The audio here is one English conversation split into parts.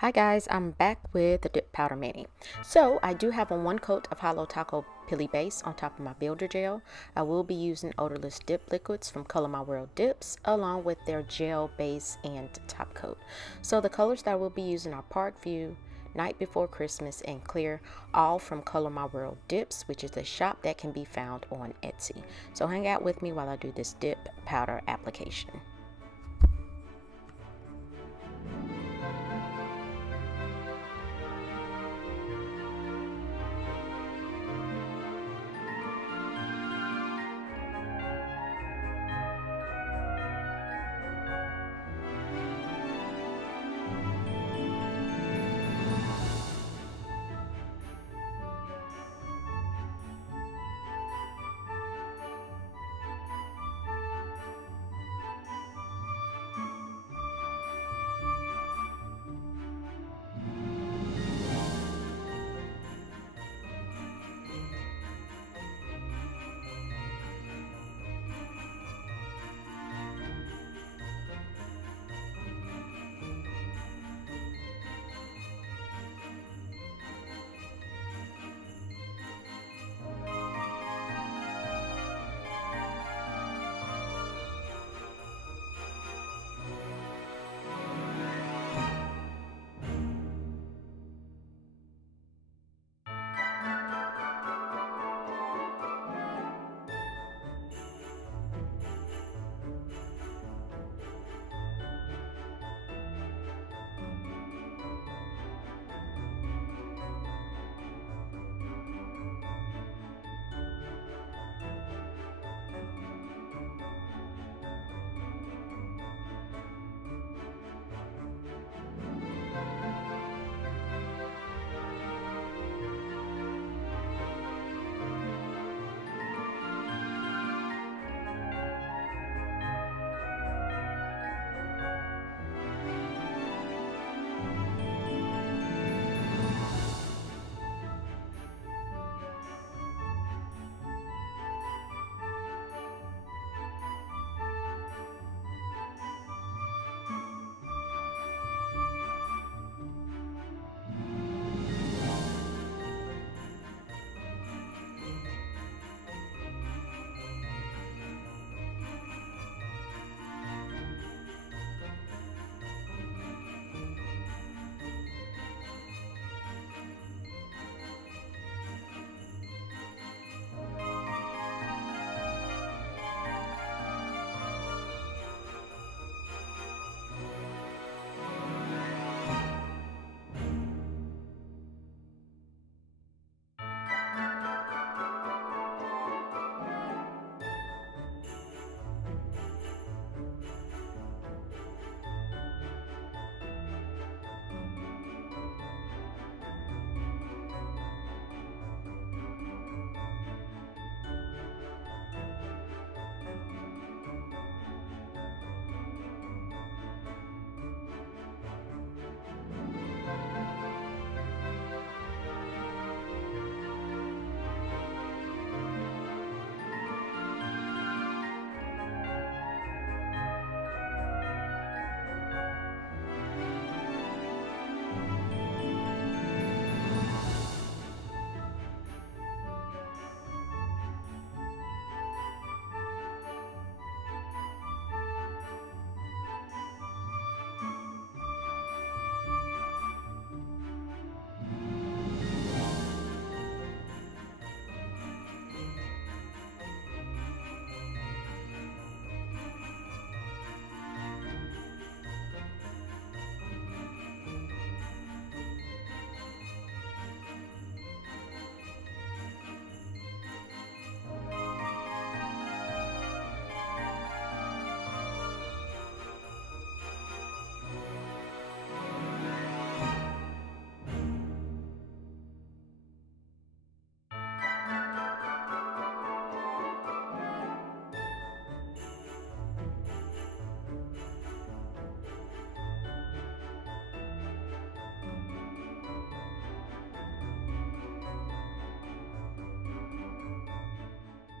Hi guys, I'm back with the dip powder mini. So I do have a 1 coat of Halo Taco Pilly base on top of my builder gel. I will be using odorless dip liquids from Color My World Dips along with their gel base and top coat. So the colors that I will be using are Parkview, Night Before Christmas, and Clear, all from Color My World Dips, which is a shop that can be found on Etsy. So hang out with me while I do this dip powder application.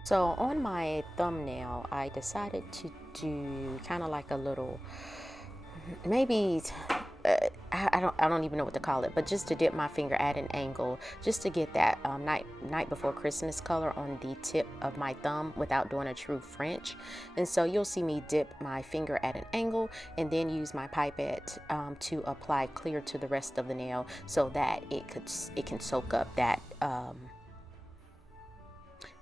So on my thumbnail, I decided to do kind of like a little, maybe I don't even know what to call it, but just to dip my finger at an angle, just to get that night before Christmas color on the tip of my thumb without doing a true French. And so you'll see me dip my finger at an angle and then use my pipette to apply clear to the rest of the nail so that it can soak up that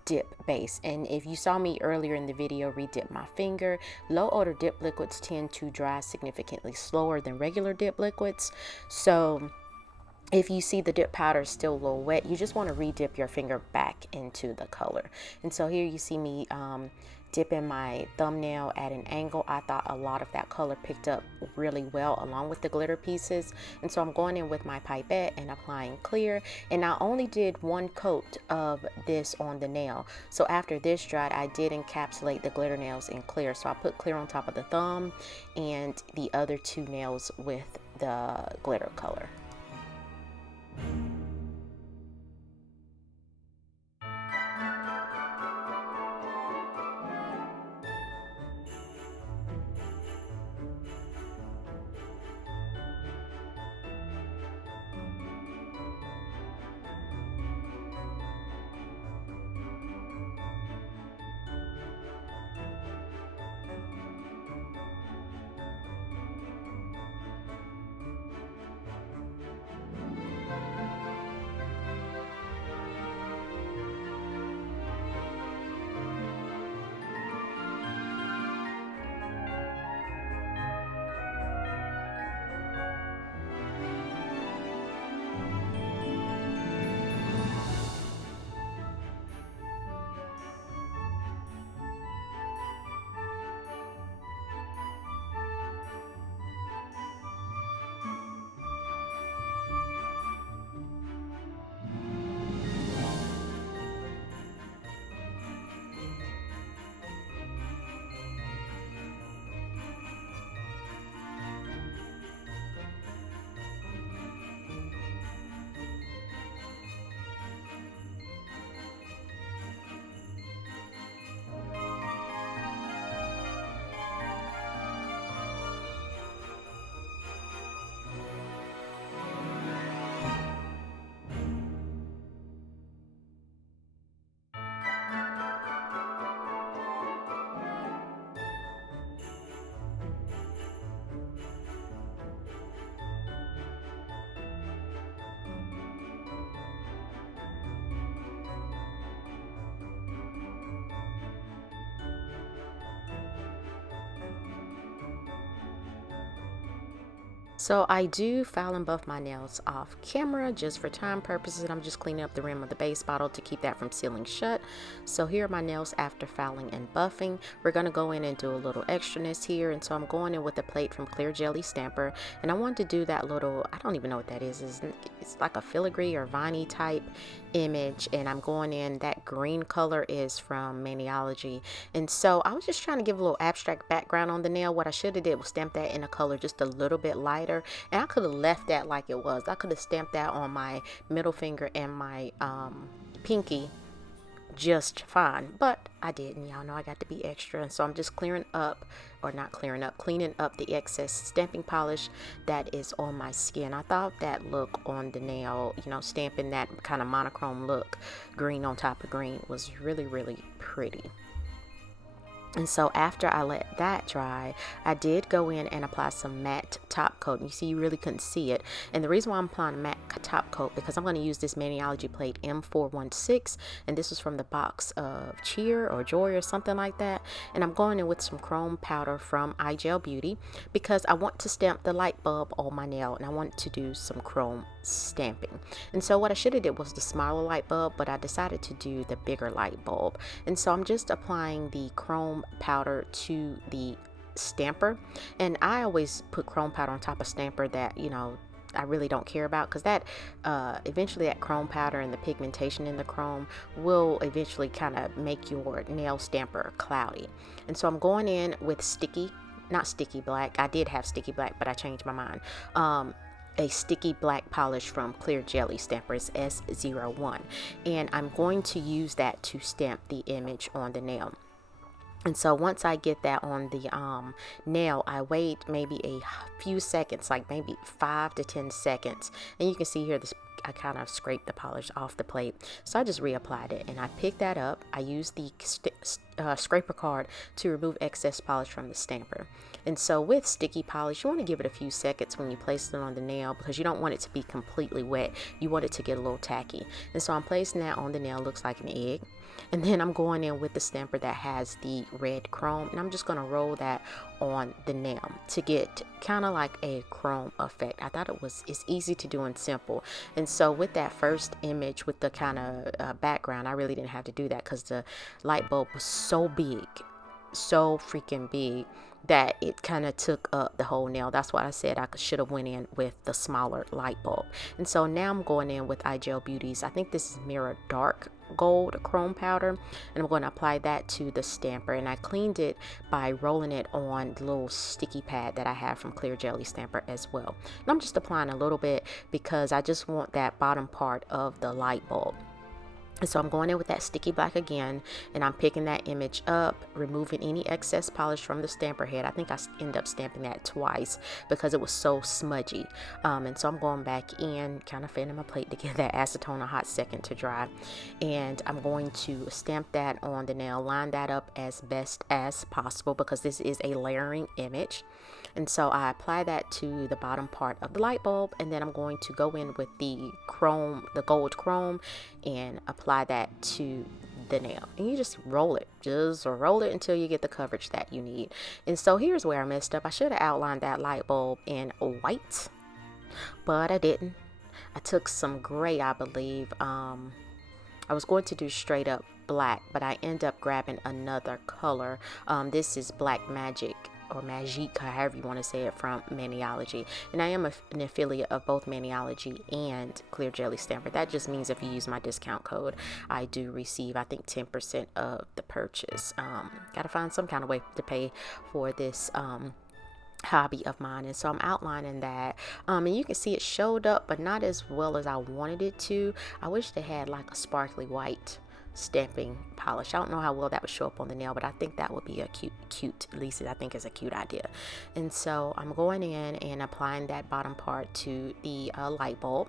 dip base. And if you saw me earlier in the video re-dip my finger, low odor dip liquids tend to dry significantly slower than regular dip liquids. So if you see the dip powder is still a little wet, you just want to re-dip your finger back into the color. And so here you see me dipping my thumbnail at an angle. I thought a lot of that color picked up really well along with the glitter pieces. And so I'm going in with my pipette and applying clear. And I only did one coat of this on the nail. So after this dried, I did encapsulate the glitter nails in clear. So I put clear on top of the thumb and the other two nails with the glitter color. So I do file and buff my nails off camera just for time purposes. I'm just cleaning up the rim of the base bottle to keep that from sealing shut. So here are my nails after filing and buffing. We're going to go in and do a little extraness here. And so I'm going in with a plate from Clear Jelly Stamper. And I wanted to do that little, I don't even know what that is. It's like a filigree or viney type image. And I'm going in, that green color is from Maniology. And so I was just trying to give a little abstract background on the nail. What I should have did was stamp that in a color just a little bit lighter. And I could have left that like it was. I could have stamped that on my middle finger and my pinky just fine, but I didn't. Y'all know I got to be extra, and so I'm just cleaning up the excess stamping polish that is on my skin. I thought that look on the nail, you know, stamping that kind of monochrome look, green on top of green, was really, really pretty. And so after I let that dry, I did go in and apply some matte top coat. And you see, you really couldn't see it. And the reason why I'm applying a matte top coat, because I'm going to use this Maniology plate 𝑀416. And this was from the box of Cheer or Joy or something like that. And I'm going in with some chrome powder from IGel Beauty because I want to stamp the light bulb on my nail. And I want to do some chrome stamping. And so what I should have did was the smaller light bulb, but I decided to do the bigger light bulb. And so I'm just applying the chrome powder to the stamper, and I always put chrome powder on top of stamper that, you know, I really don't care about, because that eventually that chrome powder and the pigmentation in the chrome will eventually kind of make your nail stamper cloudy. And so I'm going in with not sticky black. I did have sticky black, but I changed my mind. A sticky black polish from Clear Jelly Stamper, it's S01, and I'm going to use that to stamp the image on the nail. And so once I get that on the nail, I wait maybe a few seconds, like maybe 5 to 10 seconds. And you can see here, I kind of scraped the polish off the plate. So I just reapplied it, and I picked that up. I used the scraper card to remove excess polish from the stamper. And so with sticky polish, you want to give it a few seconds when you place it on the nail, because you don't want it to be completely wet. You want it to get a little tacky. And so I'm placing that on the nail, looks like an egg. And then I'm going in with the stamper that has the red chrome, and I'm just going to roll that on the nail to get kind of like a chrome effect. I thought it's easy to do and simple. And so with that first image with the kind of background, I really didn't have to do that because the light bulb was so big, so freaking big, that it kind of took up the whole nail. That's why I said I should have went in with the smaller light bulb. And so now I'm going in with IGel Beauty's, I think this is Mirror Dark Gold Chrome Powder, and I'm going to apply that to the stamper. And I cleaned it by rolling it on the little sticky pad that I have from Clear Jelly Stamper as well. And I'm just applying a little bit because I just want that bottom part of the light bulb. And so I'm going in with that sticky black again, and I'm picking that image up, removing any excess polish from the stamper head. I think I ended up stamping that twice because it was so smudgy. And so I'm going back in, kind of fanning my plate to give that acetone a hot second to dry. And I'm going to stamp that on the nail, line that up as best as possible because this is a layering image. And so I apply that to the bottom part of the light bulb, and then I'm going to go in with the chrome, the gold chrome, and apply that to the nail. And you just roll it until you get the coverage that you need. And so here's where I messed up. I should have outlined that light bulb in white, but I didn't. I took some gray, I believe. I was going to do straight up black, but I end up grabbing another color. This is Black Magick, or Magick, however you want to say it, from Maniology. And I am an affiliate of both Maniology and Clear Jelly Stamper. That just means if you use my discount code, I do receive, I think, 10% of the purchase. Gotta find some kind of way to pay for this hobby of mine. And so I'm outlining that, and you can see it showed up, but not as well as I wanted it to. I wish they had like a sparkly white stamping polish. I don't know how well that would show up on the nail, but I think that would be a cute, at least I think is a cute idea. And so I'm going in and applying that bottom part to the light bulb.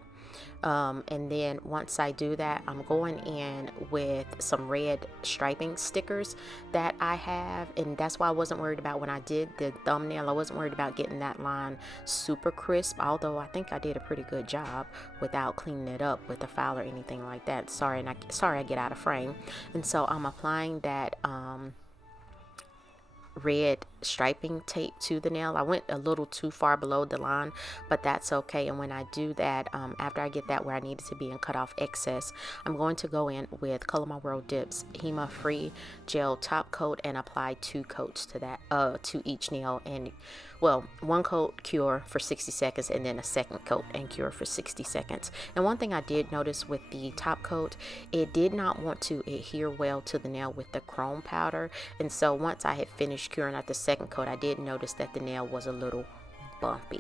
And then once I do that, I'm going in with some red striping stickers that I have, and that's why I wasn't worried about when I did the thumbnail. I wasn't worried about getting that line super crisp, although I think I did a pretty good job without cleaning it up with a file or anything like that. Sorry I get out of frame. And so I'm applying that red striping tape to the nail. I went a little too far below the line, but that's okay. And when I do that, after I get that where I need it to be and cut off excess, I'm going to go in with Color My World Dips HEMA Free Gel Top Coat and apply 2 coats to that, to each nail. And well, 1 coat, cure for 60 seconds, and then a 2nd coat and cure for 60 seconds. And one thing I did notice with the top coat, it did not want to adhere well to the nail with the chrome powder. And so once I had finished curing out the 2nd coat, I did notice that the nail was a little bumpy.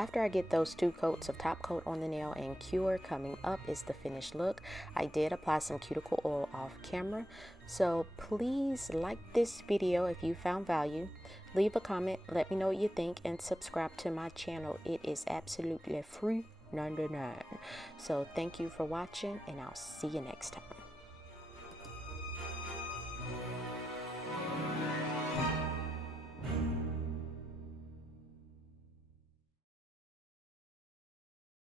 after I get those 2 coats of top coat on the nail and cure, coming up is the finished look. I did apply some cuticle oil off camera. So please like this video if you found value. Leave a comment, let me know what you think, and subscribe to my channel. It is absolutely free, 99. So thank you for watching, and I'll see you next time.